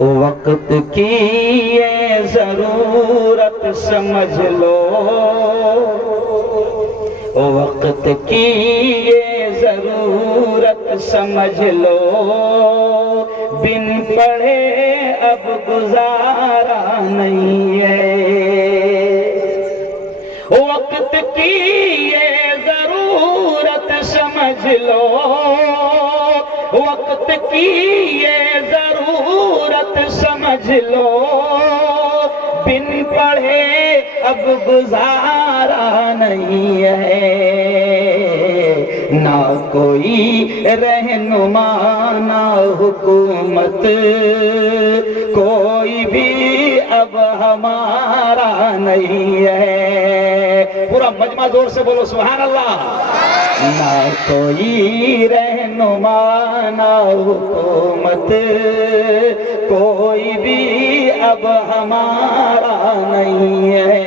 وقت کی یہ ضرورت سمجھ لو، وقت کی یہ ضرورت سمجھ لو، بن پڑھے اب گزارا نہیں ہے۔ وقت کی یہ ضرورت سمجھ لو، وقت کی یہ ضرورت سمجھ لو، بن پڑھے اب گزارا نہیں ہے۔ نہ کوئی رہنما نہ حکومت، کوئی بھی اب ہمارا نہیں ہے۔ پورا مجمع زور سے بولو سبحان اللہ۔ نہ کوئی رہنما نہ حکومت، کوئی بھی اب ہمارا نہیں ہے۔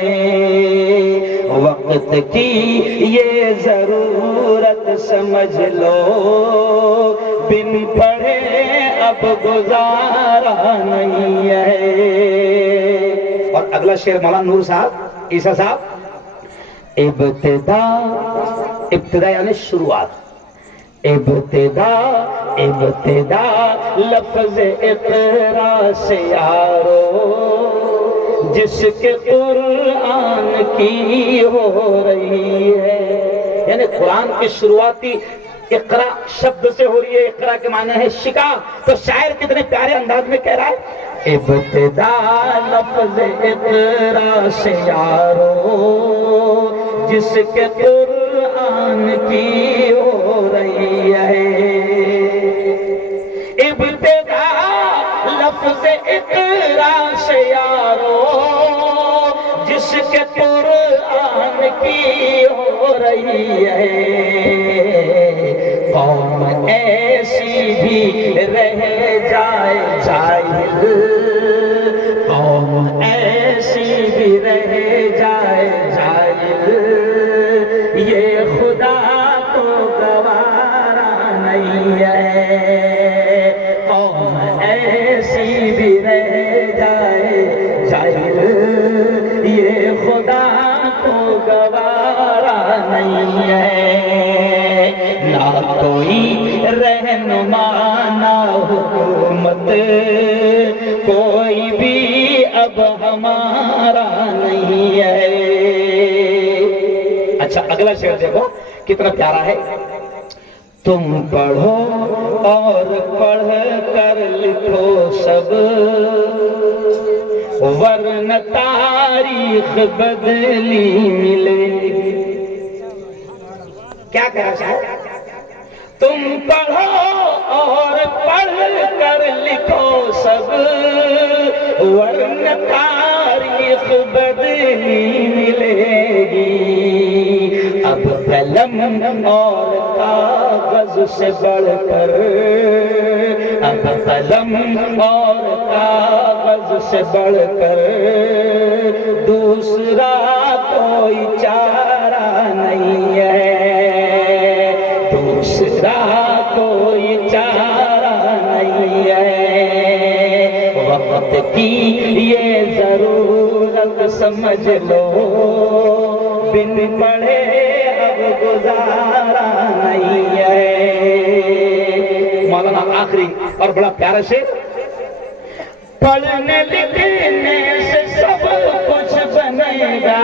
وقت کی یہ ضرورت سمجھ لو، بن پڑھے اب گزارا نہیں ہے۔ اور اگلا شعر مولانا نور صاحب عیسیٰ صاحب، ابتدا یعنی شروعات، ابتدا لفظ اقرا سے یارو، جس کے قرآن کی ہو رہی ہے۔ یعنی قرآن کی شروعاتی اقرا شبد سے ہو رہی ہے۔ اقرا کے معنی ہے شکا، تو شاعر کتنے پیارے انداز میں کہہ رہا ہے، ابتدا لفظ اقرا سے یارو، جس کے قرآن کی ہو رہی ہے۔ ابتدا لفظ اقرا سے یارو، جس کے قرآن کی ہو رہی ہے۔ قوم ایسی بھی رہ جائے جاہل، قوم ایسی بھی رہ جائے جاہل، یہ خدا کو گوارا نہیں ہے۔ قوم ایسی بھی رہ جائے جاہل، یہ خدا کو گوارا نہیں ہے۔ نہ کوئی رہنما نہ حکومت، کوئی بھی اب ہمارا نہیں ہے۔ اچھا اگلا شعر دیکھو کتنا پیارا ہے، تم پڑھو اور پڑھ کر لکھو سب، ورنہ تاریخ بدلی ملے گی۔ کیا کہہ رہا ہے؟ تم پڑھو اور پڑھ کر لکھو سب، ورنہ تاریخ بدلی ملے گی۔ اب قلم اور کاغذ سے بڑھ کر، اب قلم اور کاغذ سے بڑھ کر دوسرا کوئی چارہ نہیں ہے، دوسرا کوئی چارہ نہیں ہے۔ وقت کی یہ ضرورت سمجھ لو، بن پڑھے اب گزارا نہیں ہے۔ مولانا آخری اور بڑا پیارا شعر، پڑھنے لکھنے سے سب کچھ بنے گا۔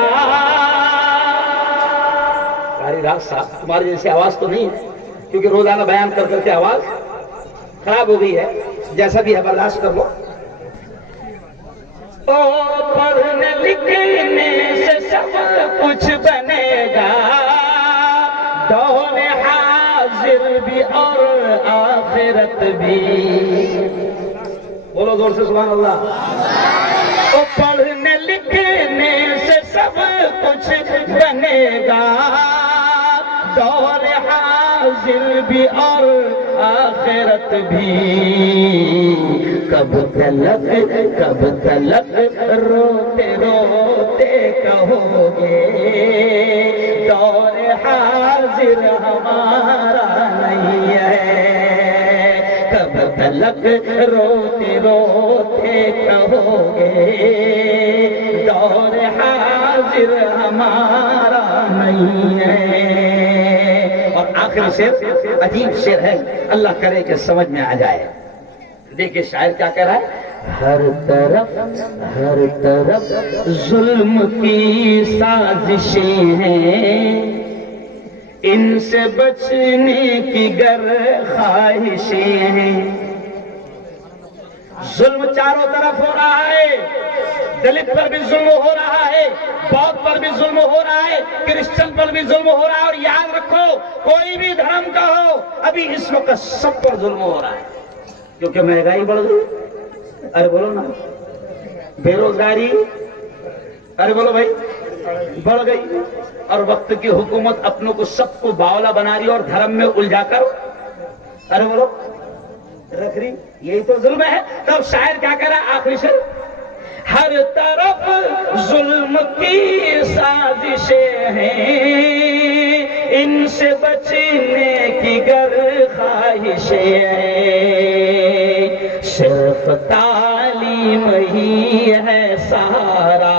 قاری راز صاحب تمہاری جیسی آواز تو نہیں ہے، کیونکہ روزانہ بیان کر کر کے آواز خراب ہو گئی ہے، جیسا بھی ہے برداشت کر لو۔ پڑھنے لکھنے سے سب کچھ بنے گا، دور حاضر بھی اور آخرت بھی۔ بولو زور سے سبحان اللہ۔ پڑھنے لکھنے سے سب کچھ بنے گا، دور حاضر بھی اور آخرت بھی۔ کب تلک روتے روتے کہو گے، دور حاضر ہمارا نہیں ہے۔ کب تلک روتے روتے رہو گے، دور حاضر ہمارا نہیں ہے۔ اور آخری شعر عجیب شعر ہے، اللہ کرے کہ سمجھ میں آ جائے۔ دیکھیں شاعر کیا کہہ رہا ہے، ہر طرف ظلم کی سازشیں ہیں، ان سے بچنے کی گر خواہشیں ہیں۔ ظلم چاروں طرف ہو رہا ہے، دلت پر بھی ظلم ہو رہا ہے، بودھ پر بھی ظلم ہو رہا ہے، کرسچن پر بھی ظلم ہو رہا ہے۔ اور یاد رکھو کوئی بھی دھرم کا ہو، ابھی اس وقت سب پر ظلم ہو رہا ہے، کیونکہ مہنگائی بڑھ گئی، ارے بولو نا، بے روزگاری، ارے بولو بھائی، بڑھ گئی، اور وقت کی حکومت اپنوں کو سب کو باولا بنا رہی اور دھرم میں الجھا کر، ارے بولو، رکھ رہی، یہی تو ظلم ہے۔ تب شاعر کیا کہہ رہا ہے آخری شعر، ہر طرف ظلم کی سازشیں ہیں، ان سے بچنے کی گر خواہشیں ہیں، صرف تعلیم ہی ہے سہارا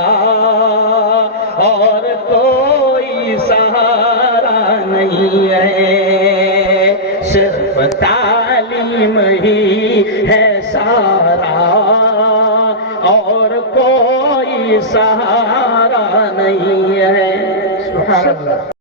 اور کوئی سہارا نہیں ہے، صرف تعلیم ہی ہے سہارا اور کوئی سہارا نہیں ہے۔ سبحان اللہ۔